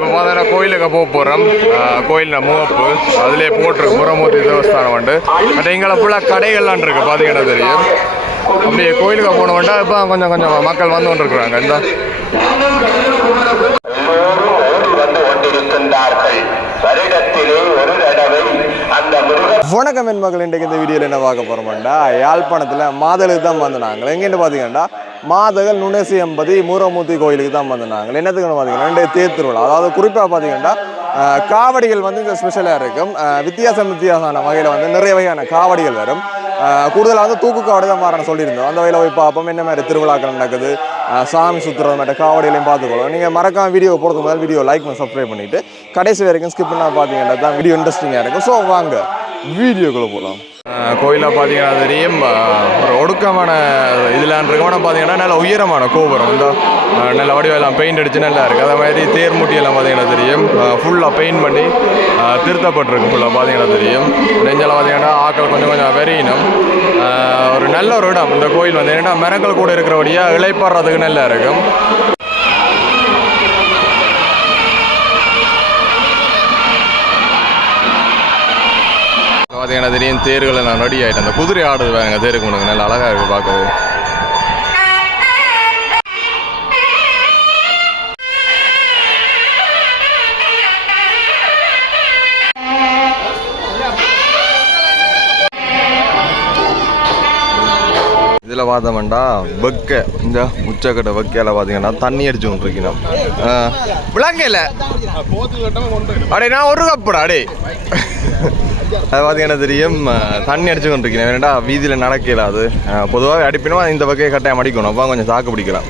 இப்போ பார்த்தீங்கன்னா கோயிலுக்கு போக போகிறோம். கோயிலில் முகப்பு அதிலே போட்டிருக்கு முரமூர்த்தி தேவஸ்தானம் வந்து. பட் எங்களை ஃபுல்லாக கடைகள்லாம் இருக்குது பார்த்தீங்கன்னா தெரியும். அப்படியே கோயிலுக்கு போன வேண்டாம். இப்போ கொஞ்சம் கொஞ்சம் மக்கள் வந்து கொண்டிருக்கிறாங்க. இந்த வணக்கம் என் மக்கள். இன்றைக்கு இந்த வீடியோவில் என்ன பார்க்க போகிறோம்டா, யாழ்ப்பாணத்தில் மாதலுக்கு தான் வந்தாங்க. எங்கேன்னு பார்த்தீங்கன்னா மாதகள் நுணசியம்பதி மூரமூர்த்தி கோயிலுக்கு தான் வந்தாங்க. என்னத்துக்குன்னு பார்த்தீங்கன்னா ரெண்டு தேர் திருவிழா. அதாவது குறிப்பாக பார்த்தீங்கன்னா காவடிகள் வந்து இந்த ஸ்பெஷலாக இருக்கும். வித்தியாசமான வகையில் வந்து நிறைய வகையான காவடிகள் வரும். கூடுதலாக வந்து தூக்கு காவடி தான் மாறணும் சொல்லியிருந்தோம். அந்த வகையில் போய் பார்ப்போம் என்ன மாதிரி திருவிழாக்கள் நடக்குது, சாமி சுற்றுறது மாதிரி காவடிகளையும் பார்த்துக்கணும். நீங்கள் மறக்காம வீடியோ போடுறது முதல் வீடியோ லைக் பண்ணி சப்ஸ்கிரைப் பண்ணிவிட்டு கடைசி வரைக்கும் ஸ்கிப் பண்ணால் பார்த்தீங்கன்னா தான் வீடியோ இன்ட்ரெஸ்டிங்காக இருக்கும். ஸோ வாங்க வீடியோக்குள்ளே போகலாம். கோயிலாக பார்த்தீங்கன்னா தெரியும் ஒரு ஒடுக்கமான இதெல்லாம் இருக்கும். ஆனால் பார்த்தீங்கன்னா நல்ல உயரமான கோபுரம் இந்த நல்ல வடிவெல்லாம் பெயிண்ட் அடித்து நல்லா இருக்குது. அதே மாதிரி தேர் முட்டியெல்லாம் பார்த்தீங்கன்னா தெரியும் ஃபுல்லாக பெயிண்ட் பண்ணி திருத்தப்பட்டிருக்கு. ஃபுல்லாக பார்த்தீங்கன்னா தெரியும். நெஞ்செல்லாம் பார்த்தீங்கன்னா ஆக்கள் கொஞ்சம் கொஞ்சம் வெறியினம். ஒரு நல்ல ஒரு இடம் இந்த கோயில் வந்து. ஏன்னா மரங்கள் கூட இருக்கிறபடியாக இளைப்பாடுறதுக்கு நல்லா இருக்கும். பார்த்தீங்கன்னா தெரியும் தேர்களை நான் ரெடி ஆகிட்டேன். அந்த குதிரை ஆடுது வேறுங்க தேருக்கு முன்னுங்க நல்லா அழகாக இருக்குது பார்க்குறது. இதில் பார்த்தோம்டா வெக்க இந்த உச்சக்கட்டை வெக்கையில் பார்த்தீங்கன்னா தண்ணி அடிச்சு கொண்டிருக்கணும். விளங்கல அடே நான் ஒரு கப்புடா அடே. அது பார்த்தீங்கன்னா தெரியும் தண்ணி அடிச்சு கொண்டிருக்கேன். வேணா வீதியில் நடக்கல. அது பொதுவாக அடிப்பினோம். இந்த வகையை கட்டாயம் அடிக்கணும். அப்போ கொஞ்சம் தாக்கு பிடிக்கலாம்.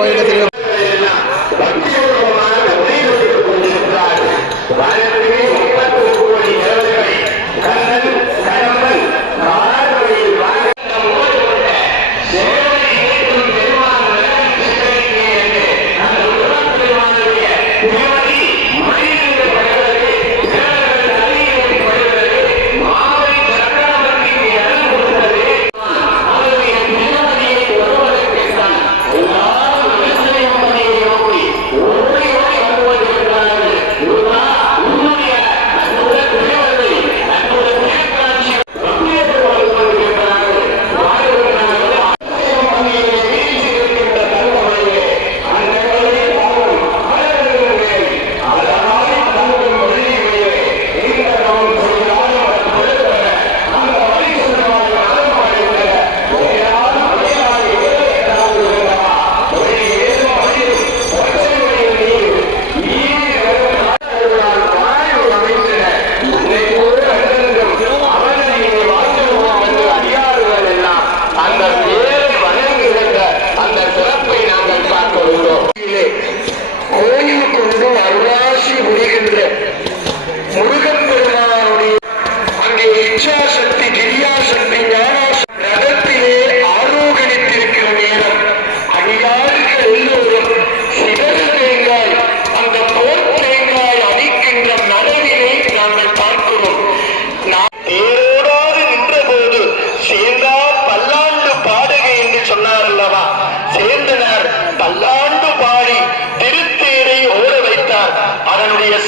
கோயிலை சரி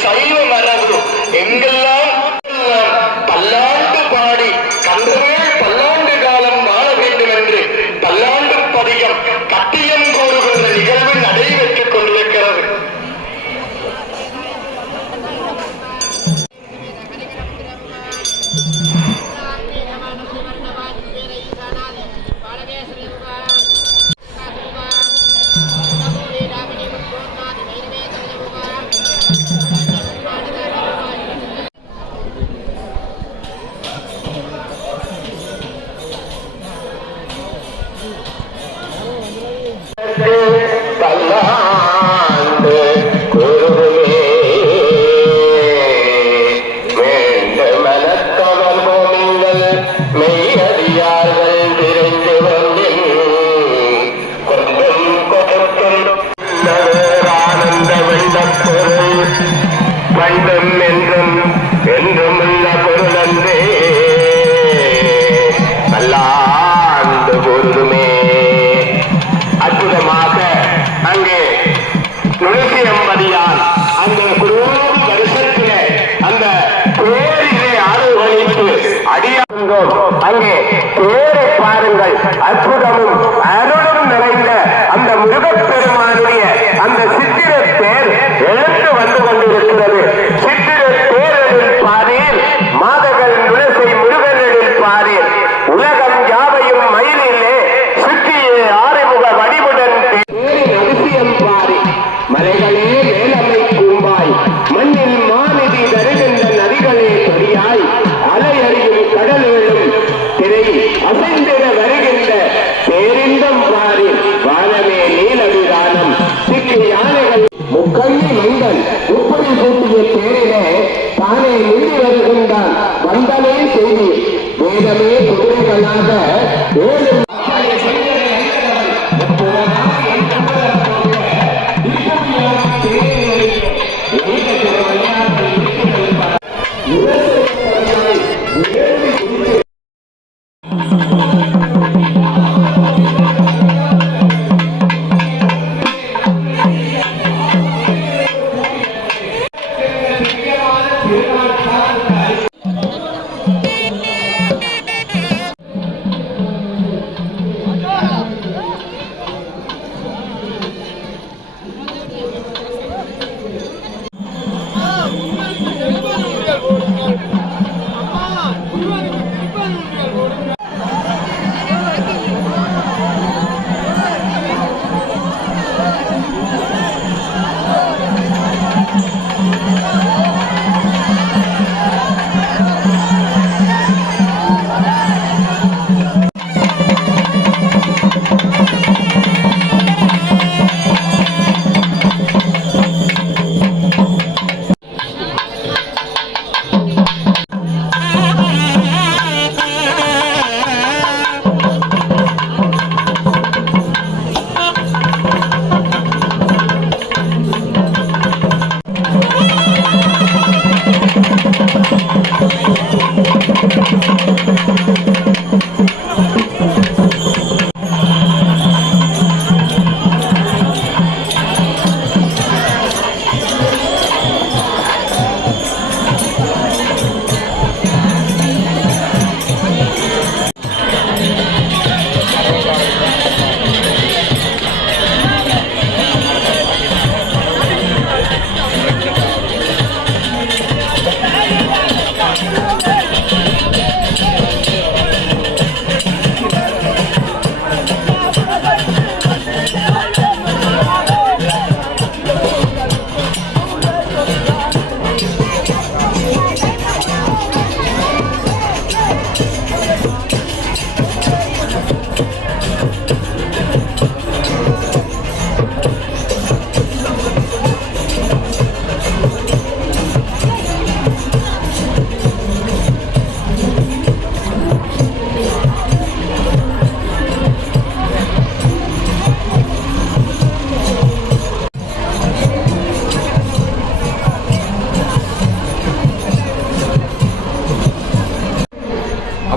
சைவ மரபு எங்கெல்லாம் பல்லாண்டு பாடி கந்தவேல் பல்லாண்டு காலம் வாழ வேண்டும் என்று பல்லாண்டு பதிகம் கட்டியம் கூறுகின்ற நிகழ்வு நடைபெற்றுக் கொண்டிருக்கிறது. அங்கே பேரை பாருங்கள், அற்புதமும் அருளும் நிறைந்த அந்த முருகப்பெருமானுடைய அந்த சித்திர தேர் எழுந்து வந்து கொண்டிருக்கிறது. சித்திர தேரில் பாரீர், மாதகள் நுழைசை முருகனில் பாரீர், உலகம் யாவையும் மயிலிலே சுற்றியே ஆறுமுக வடிவுடன் அதிசயம் பாரி, மலைகளே வேலமை கூம்பாய், மண்ணில் மாநிதி தருகின்ற நதிகளே தொடியாய், அலையறியும் கடலும் திரை அசைந்திட வருகின்ற பேரின்பம் பாரி, வானமே நீலவிதானம் சிக்கு யானைகள் முக்கண்ணி மங்கன் உப்படி கூட்டிய தேரிலே தானே நின்று வருகின்றான். வந்தனே செய்தி வேதமே குதிரைகளாக ஏழு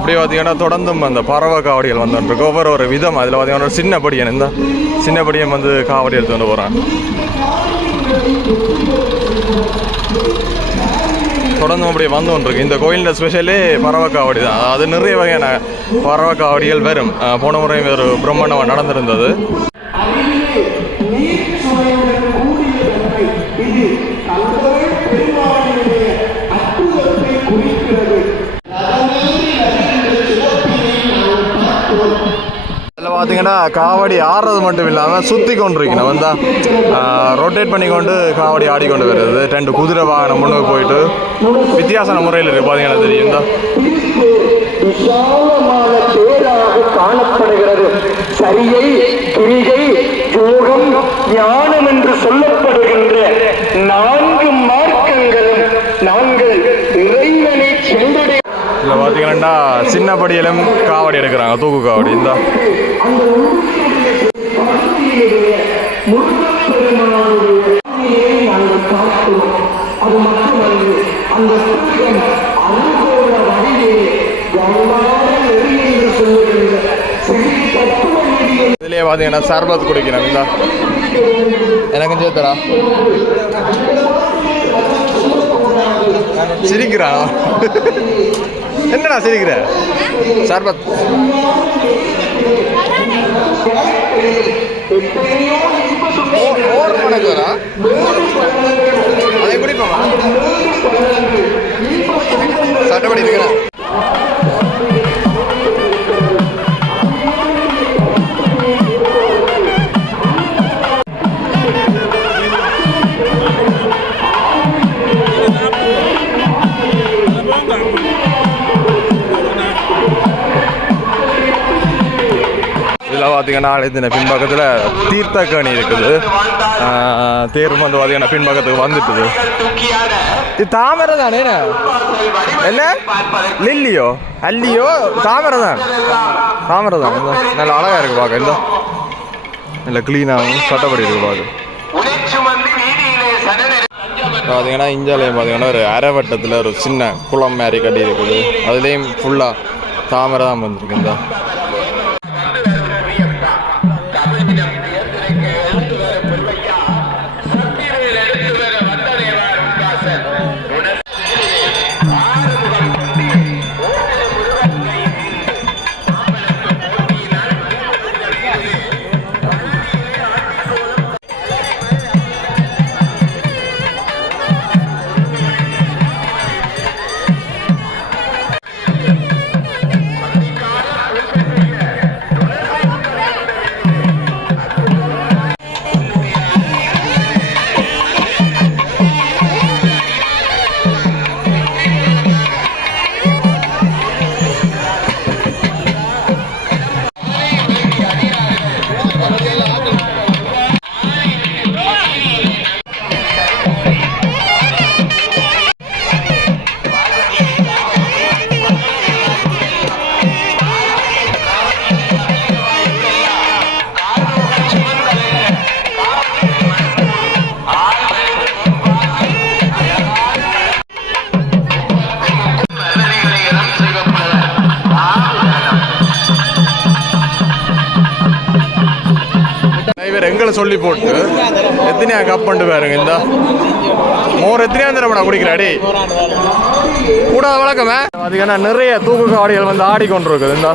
அப்படியே பார்த்தீங்கன்னா தொடர்ந்தும் அந்த பறவை காவடிகள் வந்துருக்கு ஒவ்வொரு விதம். அதில் பார்த்தீங்கன்னா ஒரு சின்ன படியன், இந்த சின்ன படியன் வந்து காவடி எடுத்து வந்து போகிறான். தொடர்ந்து அப்படியே வந்து கொண்டிருக்கு. இந்த கோயிலில் ஸ்பெஷலே பறவை காவடி தான். அது நிறைய வகையான பறவை காவடிகள் வரும். போன முறை ஒரு பிரம்மாண்டமாக நடந்திருந்தது. பார்த்தீங்கன்னா காவடி ஆடுறது மட்டும் இல்லாமல் சுற்றி கொண்டிருக்கணும் வந்தா ரொட்டேட் பண்ணி கொண்டு காவடி ஆடிக்கொண்டு வருது. 2 குதிரை வாகனம் முன்னுக்கு போயிட்டு வித்தியாசமான முறையில் இருக்கு. பார்த்தீங்கன்னா தெரியும் தான் விசாலமான தேராக காணப்படுகிறது. சரியை, கிரிகை, யோகம், ஞானம் என்று சொல்லப்படுகின்ற 4 மார்க்கங்களும் நாங்கள் இறைவனை சென்றடைய. இதில் பார்த்தீங்கன்னா சின்னப்படியிலும் காவடி எடுக்கிறாங்க, தூக்கு காவடி. இந்த இதுலயே பார்த்தீங்கன்னா சர்பத் குடிக்கணும். இந்த எனக்கு சேர்த்தரா சிரிக்கிறான். என்னடா சிரிக்கிற? சர்பத் அதை குடிப்போமா? சட்டப்படி இருக்கிறேன். பார்த்தீங்கன்னா ஆலயத்தின் பின்பக்கத்தில் தீர்த்தக்கணி இருக்குது. தேரும் வந்து பார்த்தீங்கன்னா பின்பக்கத்துக்கு வந்துட்டுது. இது தாமரை தானே? என்ன லில்லியோ அல்லியோ? தாமரை தான், தாமரை தான். நல்ல அழகாக இருக்குது பார்க்க. இந்த நல்ல க்ளீனாகவும் சட்டப்படி இருக்குது பார்க்க. பார்த்தீங்கன்னா இந்தியாவிலையும் பார்த்தீங்கன்னா ஒரு அரைவட்டத்தில் ஒரு சின்ன குளம் மாதிரி கட்டி இருக்குது. அதுலேயும் ஃபுல்லாக தாமரை தான் வந்துருக்கு. இந்த எங்களை சொல்லி போட்டு எத்தனையா கப் பண்ணிட்டு பாருங்க. இந்த மோர் எத்தனையா தரப்படா குடிக்கிறாடி கூட வழக்கமே. பார்த்தீங்கன்னா நிறைய தூக்கு காவடிகள் வந்து ஆடிக்கொண்டிருக்குது. இந்த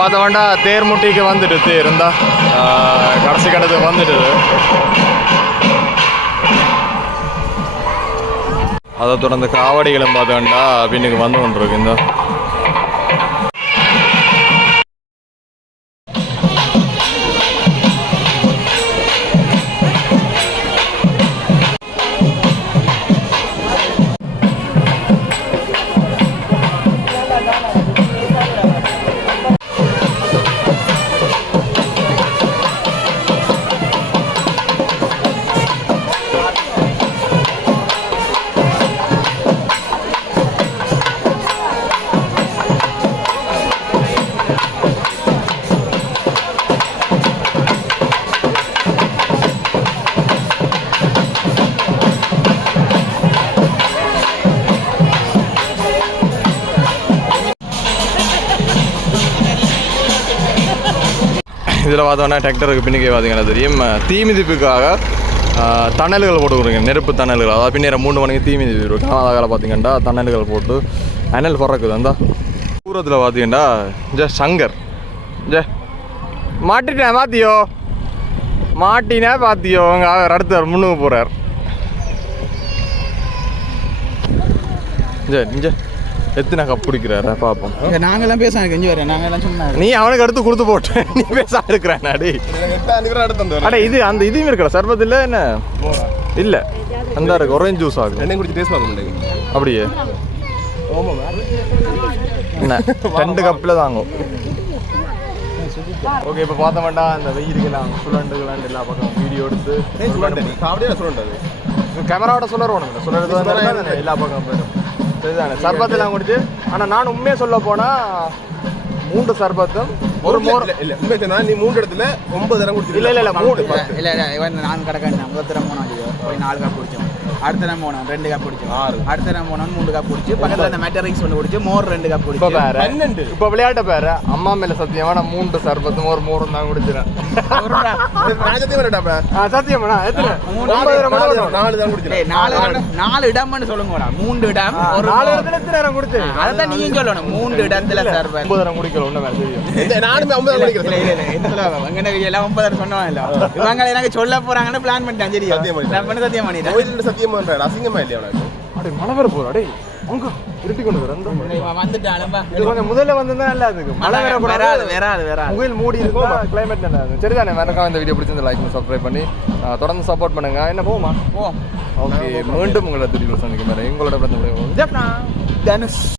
பார்த்த வேண்டாம் தேர் முட்டிக்கு வந்துட்டு தேர் இருந்தா கடைசி கடத்துக்கு வந்துடுது. அதை தொடர்ந்து காவடிகளும் பார்த்த வேண்டாம் பின்னுக்கு வந்து கொண்டு இருக்கு. இந்த இதில் பார்த்தோன்னா டிராக்டருக்கு பின்னுக்கே பார்த்தீங்கன்னா தெரியும் தீ மிதிப்புக்காக தணல்கள் போட்டு கொடுங்க, நெருப்பு தணல்கள். அதாவது பின்னேற 3 மணிக்கு தீ மிதிப்பு இருக்கும். அதில் பார்த்தீங்கன்னா தணல்கள் போட்டு அனல் பிறக்குது. அந்த தூரத்தில் பார்த்தீங்கன்னா சங்கர் மாட்டிட்டேன் பார்த்தியோ, மாட்டினே பார்த்தியோ அவர் அடுத்த முன்னுக்கு போகிறார். எத்தனை கப் குடிக்கிறாரா பார்ப்போம். நாங்கெல்லாம் பேச கெஞ்சி வரேன், நாங்கெல்லாம் சொன்னாங்க நீ அவனுக்கு அடுத்து கொடுத்து போட்டு நீ பேச இருக்கிறாடி. அட இது அந்த இதுவும் இருக்கல சர்பத்தில் என்ன இல்லை அந்த இருக்கு ஒரேஞ்ச் ஜூஸ் ஆகும். என்ன குடிச்சு டேஸ்ட் பார்க்க முடியாது அப்படியே என்ன 2 கப்பில் தாங்கும். ஓகே இப்போ பார்த்த வேண்டாம் அந்த வெயிலுக்கெல்லாம் சுழண்டுகளாண்டு எல்லா பக்கம் வீடியோ எடுத்து அப்படியே சொல்லுறது கேமராவோட சொல்லுறோம் சொல்லுறது எல்லா பக்கம் போயிடும். சரிதானே சர்பத்தெல்லாம் குடிச்சு. ஆனால் நான் உண்மையாக சொல்ல போனால் 3 சர்பத்தும் ஒரு மோர் இல்லை உண்மையா நீ 3 இடத்துல 9 தரம் குடிச்சு. இல்லை 3 இல்லை நான் கிடக்கேன். முதல் தரம் போனோம் போய் 4 கப் குடிச்சோம். அடுத்த நேரம் போனோம் 2 கப் குடிச்சோம். அடுத்த நேரம் போனோம் 3 கப் குடிச்சு. பக்கத்தில் அந்த மேட்டரிங்ஸ் ஒன்று குடிச்சு மோர் 2 கப் குடிச்சு. 12 இப்போ விளையாட்ட பேர அம்மா மேல சத்தியமா நான் 3 சர்பத்தும் ஒரு மோரும் தான் குடிச்சிடறேன். சத்தியமா எத்தனை 4 தான் குடிச்சிடறேன். 4 இடம்னு சொல்லுங்க. 3 இடம் ஒரு 4 இடத்துல எத்தனை நேரம் குடிச்சு அதான் நீங்க சொல்லணும். 3 இடத்துல சர்பத் 9 நேரம் குடிக்கல ஒண்ணு மேல தெரியும். நானுமே 9 தான் குடிக்கிறேன். எல்லாம் 9 சொன்னோம்ல இவங்க எனக்கு சொல்ல போறாங்கன்னு பிளான் பண்ணிட்டேன். சரியா சத்தியம் பண்ணிட்டேன். சத்தியமா அசிங்கமா இல்லையா உனக்கு? அடே மழை வர போறா டேய் அங்க இருட்டி கொண்டு வர அந்த வந்துட்டாலும் இது கொஞ்சம் முதல்ல வந்தா நல்லா இருக்கு. மழை வர வேற முகில் மூடி இருக்கும், கிளைமேட் நல்லா இருக்கு. சரிதானே மறக்காம இந்த வீடியோ பிடிச்சிருந்தா லைக் பண்ணி சப்ஸ்கிரைப் பண்ணி தொடர்ந்து சப்போர்ட் பண்ணுங்க. என்ன போமா ஓகே மீண்டும் உங்களை திருப்பி சந்திக்கும் எங்களோட தனுஷ்.